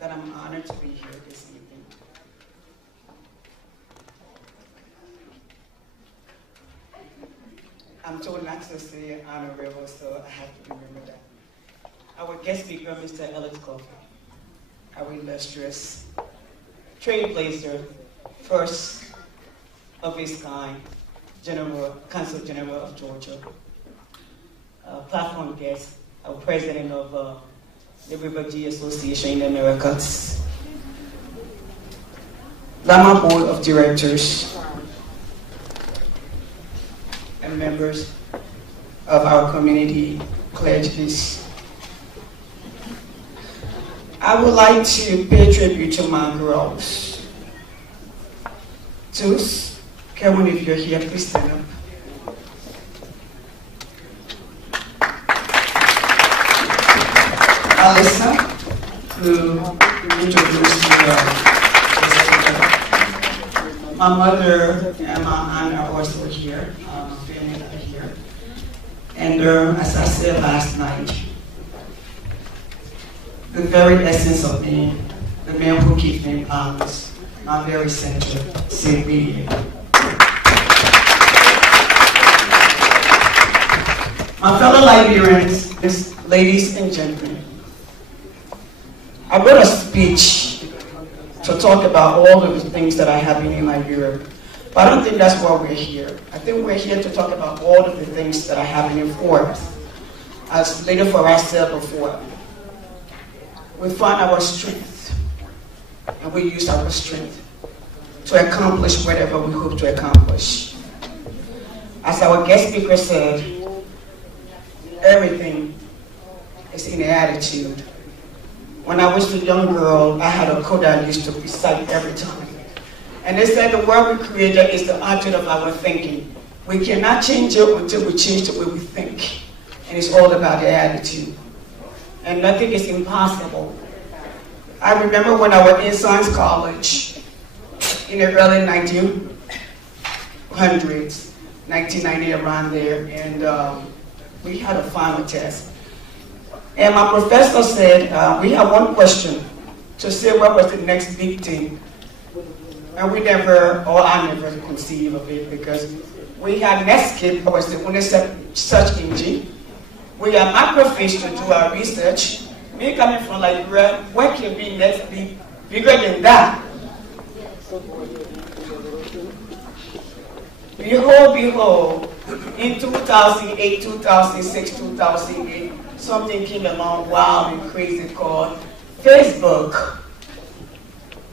that I'm honored to be here this evening. I'm told not to say honorable, so I have to remember that. Our guest speaker, Mr. Ellis Coffey, our illustrious trailblazer, first of his kind, Consul General of Georgia, platform guest, our president of the River G Association in the Americas, Lama Board of Directors, and members of our community clergies. I would like to pay tribute to my girls. Zeus, Kevin, if you're here, please stand up. Alyssa, who introduced me. My mother and my aunt are also here, family are here. And as I said last night, the very essence of me, the man who keeps me in balance, my very center, Sid Media. My fellow Liberians, ladies and gentlemen, I wrote a speech to talk about all of the things that are happening in Liberia, but I don't think that's why we're here. I think we're here to talk about all of the things that are happening for us. As Lady Farah said before, we find our strength, and we use our strength to accomplish whatever we hope to accomplish. As our guest speaker said, everything is in the attitude. When I was a young girl, I had a code I used to recite every time. And they said the word we created is the object of our thinking. We cannot change it until we change the way we think. And it's all about the attitude. And nothing is impossible. I remember when I was in Science College in the early 1900s, 1990, around there, and we had a final test. And my professor said, we have one question to say what was the next big thing. And we never, or I never conceived of it, because we had Netscape, that was the only search engine. We had Microfiche to do our research. Me coming from Liberia, what can be next bigger than that? Behold, in 2008, 2006, 2008, something came along wild and crazy called Facebook.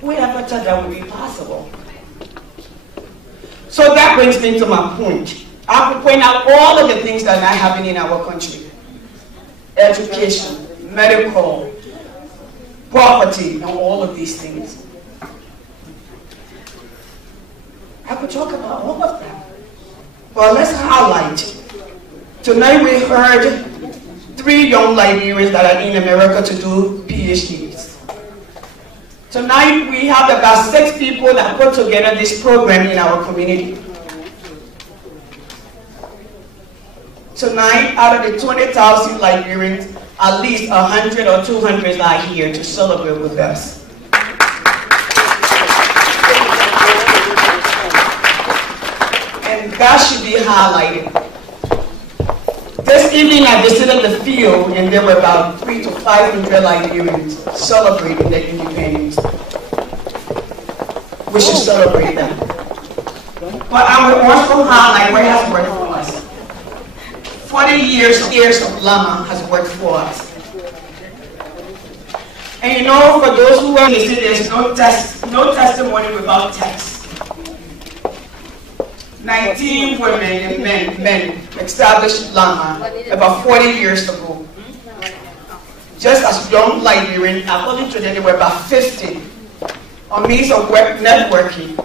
Who ever thought that would be possible? So that brings me to my point. I could point out all of the things that are not happening in our country. Education, medical, property, and all of these things. I could talk about all of them. But let's highlight. Tonight we heard 3 young Liberians that are in America to do PhDs. Tonight we have about 6 people that put together this program in our community. Tonight, out of the 20,000 Liberians, at least 100 or 200 are here to celebrate with us. And that should be highlighted. This evening I visited the field and there were about 300 to 500 Liberians celebrating their independence. We should celebrate them. But I would also highlight what has worked for us. 40 years of Lama has worked for us. And you know, for those who are listening, there's no testimony without text. 19 women and men established Lama about 40 years ago. Just as young Liberians, according to them, there were about 50 on means of networking,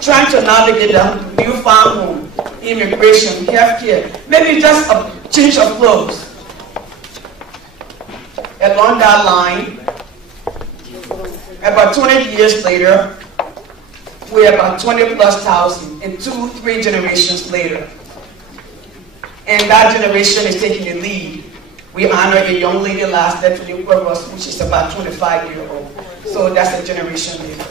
trying to navigate the newfound home, immigration, healthcare, maybe just a change of clothes. Along that line, about 20 years later, we're about 20,000+, and 2-3 generations later. And that generation is taking the lead. We honor a young lady last that Philippa Ross, which is about 25 years old. So that's a generation leader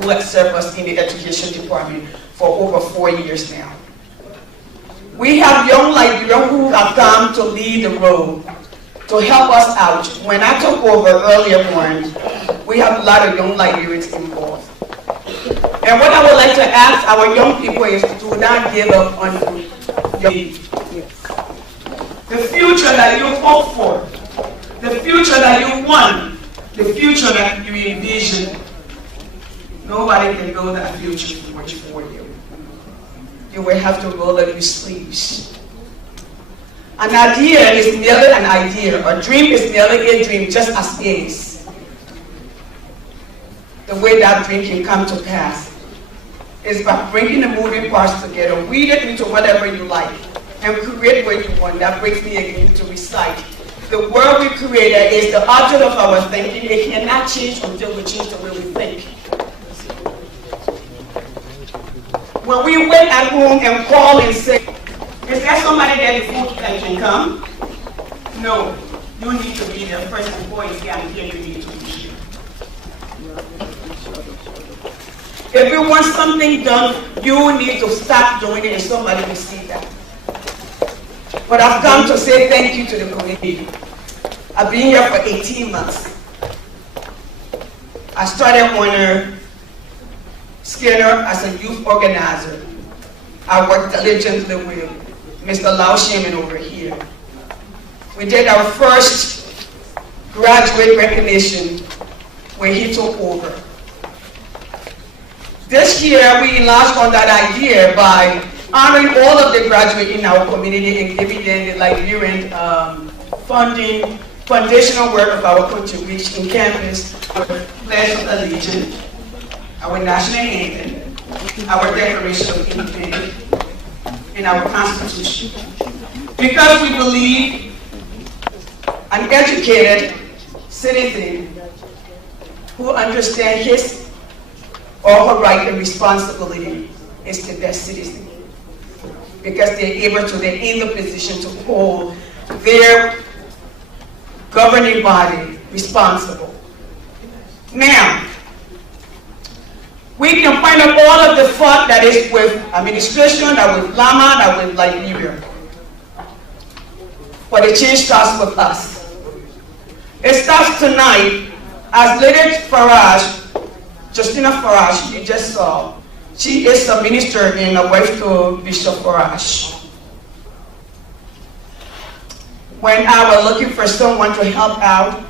who has served us in the education department for over 4 years now. We have young Liberians who have come to lead the road, to help us out. When I took over earlier on, we have a lot of young Liberians involved. And what I would like to ask our young people is to not give up on the future that you hope for, the future that you want, the future that you envision. Nobody can build that future for you. You will have to roll up your sleeves. An idea is merely an idea. A dream is merely a dream, just as is. The way that dream can come to pass is by bringing the moving parts together, weed it into whatever you like, and create what you want. That brings me again to recite. The world we created is the object of our thinking. It cannot change until we change the way we think. When we wait at home and call and say, is there somebody there before that can come? No. You need to be there first before you say, I'm here, you need to be here. If you want something done, you need to start doing it and somebody will see that. But I've come to say thank you to the community. I've been here for 18 months. I started on Skinner as a youth organizer. I worked diligently with Mr. Lau Shaman over here. We did our first graduate recognition when he took over. This year, we enlarged on that idea by honoring all of the graduates in our community and giving them the Liberian funding, foundational work of our country, which in campus, our Pledge of Allegiance, our national anthem, our Declaration of Independence, and our Constitution. Because we believe an educated citizen who understands his or her right and responsibility is the best citizen. Because they're in the position to hold their governing body responsible. Now, we can find out all of the fault that is with administration, that with Lama, that with Liberia. But the change starts with us. It starts tonight as Lady Farage, Justina Farage, you just saw. She is a minister and a wife to Bishop Farage. When I was looking for someone to help out,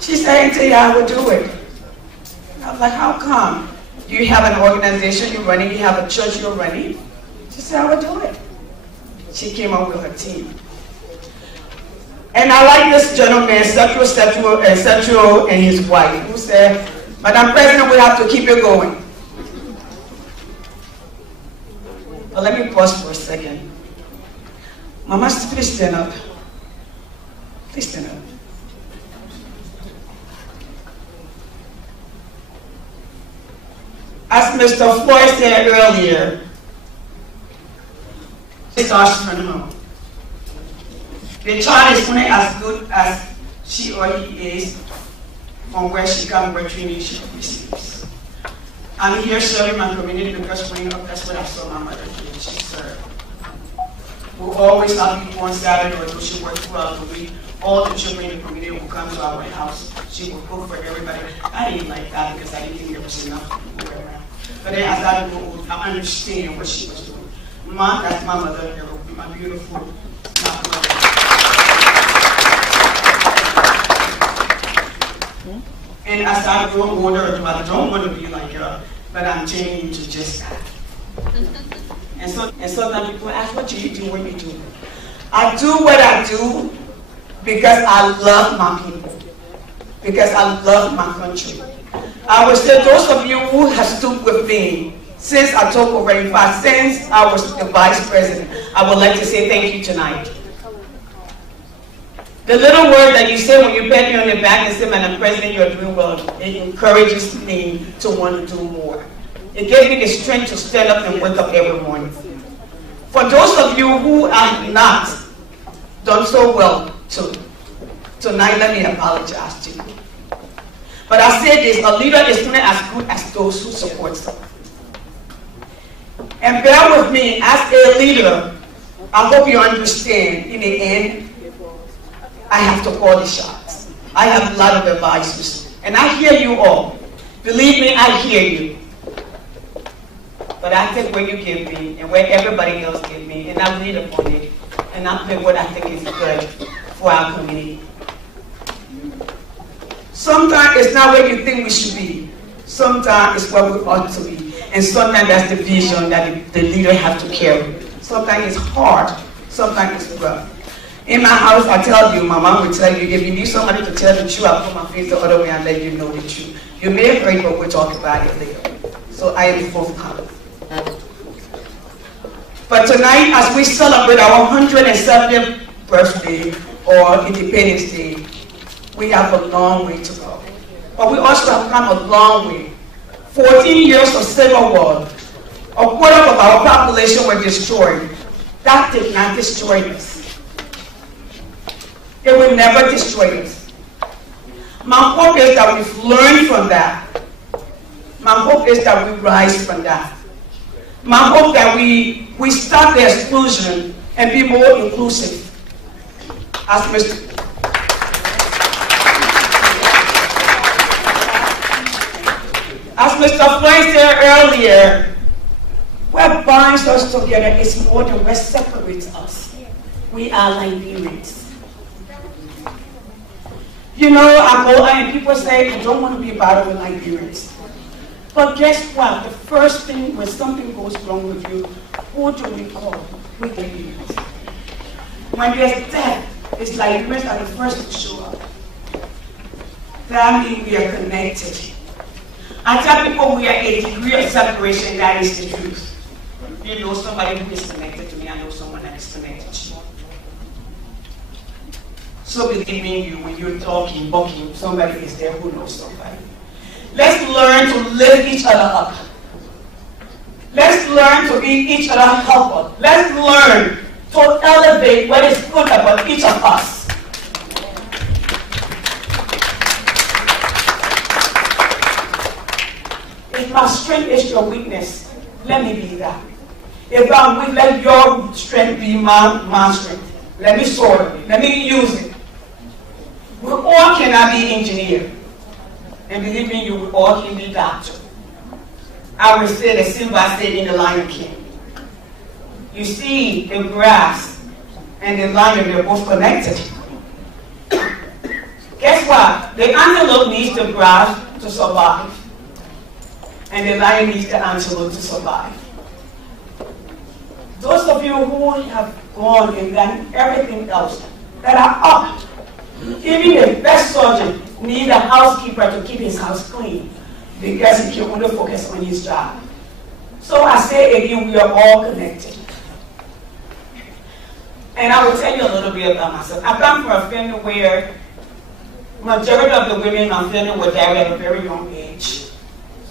she said, Auntie, I will do it. I was like, how come? You have an organization you're running, you have a church you're running? She said, I will do it. She came up with her team. And I like this gentleman, Setro and his wife, who said, Madam President, we have to keep it going. But let me pause for a second. Mama, please stand up. Please stand up. As Mr. Floyd said earlier, it starts from home. The child is only as good as she or he is from where she comes, where training she receives. I'm here serving my community because growing up, that's what I saw my mother do. She served. We'll always have people on Saturday, or she worked throughout the week. All the children in the community will come to our house. She will cook for everybody. I didn't like that because I didn't think there was enough people around. But then as I grew old, I understand what she was doing. Mom, that's my mother, my beautiful mother. And as I grow older, I don't want to be like her, but I'm changing to just that. And sometimes people ask, what do you do when you do? I do what I do because I love my people, because I love my country. I would say those of you who have stood with me since I took over, in fact, since I was the vice president, I would like to say thank you tonight. The little word that you say when you pat me on the back and say, Madam President, you're doing well, it encourages me to want to do more. It gave me the strength to stand up and wake up every morning. For those of you who have not done so well, So tonight, let me apologize to you. But I say this, a leader is only as good as those who support them. And bear with me, as a leader, I hope you understand, in the end, I have to call the shots. I have a lot of advisors, and I hear you all. Believe me, I hear you. But I take what you give me and what everybody else give me, and I lead upon it, and I pick what I think is good for our community. Sometimes it's not where you think we should be. Sometimes it's where we ought to be. And sometimes that's the vision that the leader has to carry. Sometimes it's hard. Sometimes it's rough. In my house, I tell you, my mom will tell you, if you need somebody to tell the truth, I put my face the other way and let you know the truth. You may have heard, but we'll talk about it later. So I am forthcoming. But tonight, as we celebrate our 170th birthday or Independence Day, we have a long way to go. But we also have come a long way. 14 years of civil war, a quarter of our population were destroyed. That did not destroy us. It will never destroy us. My hope is that we've learned from that. My hope is that we rise from that. My hope that we stop the exclusion and be more inclusive. As Mr. Floyd said earlier, what binds us together is more than what separates us. We are Liberians. You know, I go and people say, I don't want to be a part of the Liberians. But guess what? The first thing when something goes wrong with you, who do we call? We Liberians. When there's death, it's Liberians are the first to show up. That means we are connected. I tell people we are a degree of separation, that is the truth. You know somebody who is connected to me, I know someone that is connected to you. So believing you, when you're talking, walking, somebody is there who knows somebody. Let's learn to lift each other up. Let's learn to be each other's helper. Let's learn to elevate what is good about each of us. If my strength is your weakness, let me be that. If I'm weak, let your strength be my strength. Let me soar it. Let me use it. We all cannot be engineers. And believe me, you all can be doctor. I will say the Simba said in the Lion King. You see the grass and the lion, they're both connected. Guess what? The antelope needs the grass to survive. And the lion needs the antelope to survive. Those of you who have gone and done everything else that are up, even the best surgeon needs a housekeeper to keep his house clean because he can only focus on his job. So I say again, we are all connected. And I will tell you a little bit about myself. I come from a family where majority of the women in my family were married at a very young age.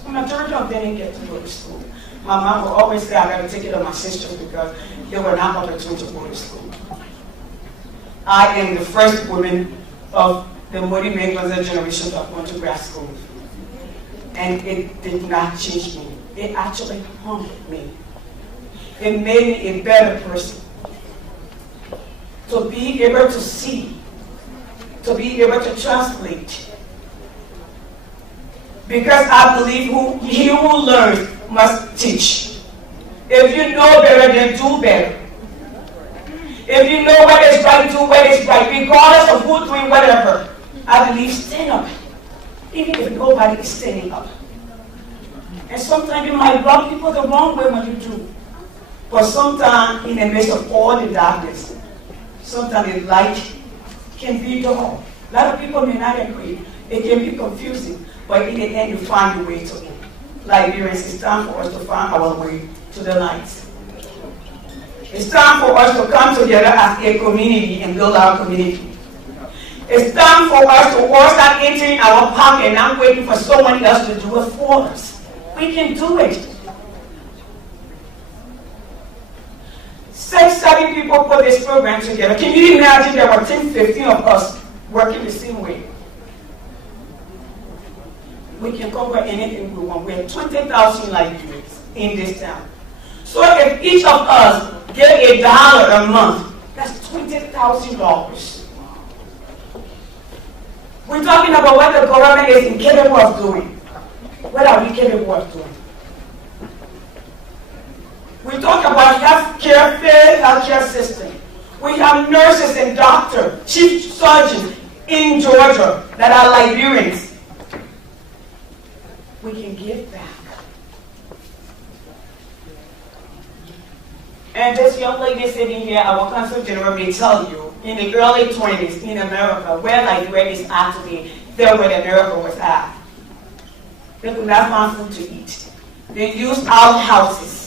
The majority of them didn't get to go to school. My mom would always say I got to take care of my sisters because they were not opportunity to go to school. I am the first woman of the Modi Mayweather generation that went to grad school. And it did not change me. It actually humbled me. It made me a better person. To be able to see, to be able to translate. Because I believe he who learns must teach. If you know better, then do better. If you know what is right, do what is right, regardless of who's doing whatever. I believe stand up, even if nobody is standing up. And sometimes you might rub people the wrong way when you do. But sometimes, in the midst of all the darkness, sometimes the light can be dark. A lot of people may not agree. It can be confusing. But in the end, you find your way to it. Liberians, it's time for us to find our way to the light. It's time for us to come together as a community and build our community. It's time for us to all start entering our pocket and not waiting for someone else to do it for us. We can do it. 6, 7 people put this program together. Can you imagine there were 10, 15 of us working the same way? We can cover anything we want. We have 20,000 Liberians in this town. So if each of us gave $1 a month, that's $20,000. We're talking about what the government is incapable of doing. What are we capable of doing? We talk about healthcare, fair healthcare system. We have nurses and doctors, chief surgeons in Georgia that are Liberians. We can give back. And this young lady sitting here, our Consul General may tell you, in the early 20s in America, where Liberia is at today, there where America was at. They could not find food to eat. They used outhouses.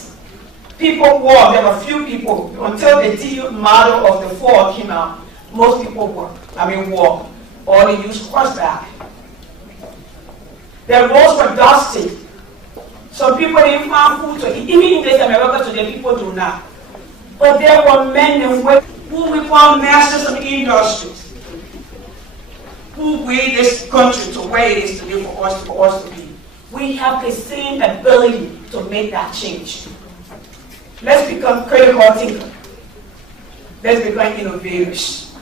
People walked. There were few people until the tea model of the fall came out. Most people walked, or they used horseback. Their roads were dusty. Some people didn't find food to eat. Even in this America today, people do not. But there were men and women who we call masters of industries, who made this country to where it is today for us to be. We have the same ability to make that change. Let's become critical thinkers. Let's become innovators.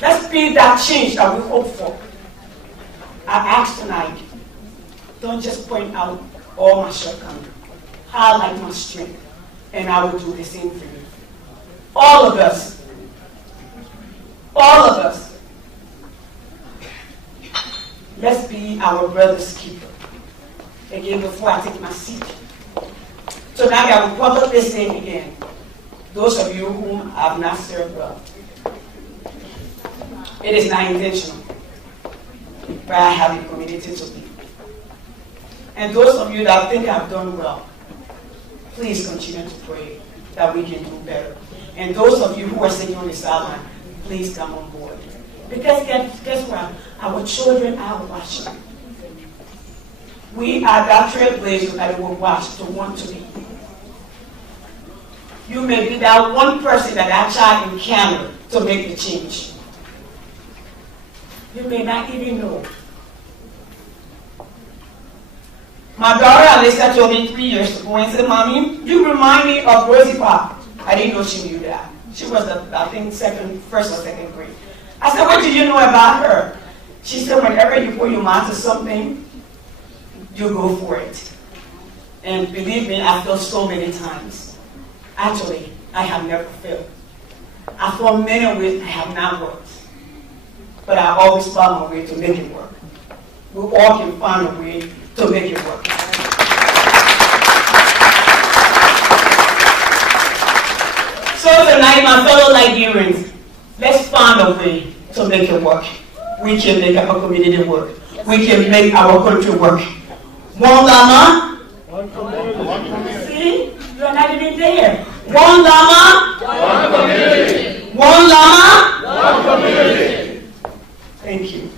Let's be that change that we hope for. I ask tonight, don't just point out all my shortcomings. Highlight my strength, and I will do the same for you. All of us. All of us. Let's be our brother's keeper. Again, before I take my seat. Tonight I will publicly say again, those of you whom I have not served well, it is not intentional, but I have a community to be. And those of you that think I've done well, please continue to pray that we can do better. And those of you who are sitting on the sideline, please come on board. Because guess what? Our children are watching. We are that trailblazers that will watch to want to be. You may be that one person that child encountered to make the change. You may not even know. My daughter Alyssa told me 3 years ago and said, "Mommy, you remind me of Rosie Pop." I didn't know she knew that. She was, I think, first or second grade. I said, "What do you know about her?" She said, "Whenever you put your mind to something, you go for it." And believe me, I failed so many times. Actually, I have never failed. I found many ways I have not worked. But I always found a way to make it work. We all can find a way to make it work. So tonight, my fellow Liberians, let's find a way to make it work. We can make our community work. We can make our country work. One Lama? One community. See? You're not even there. One Lama? One community. One Lama? One community. Thank you.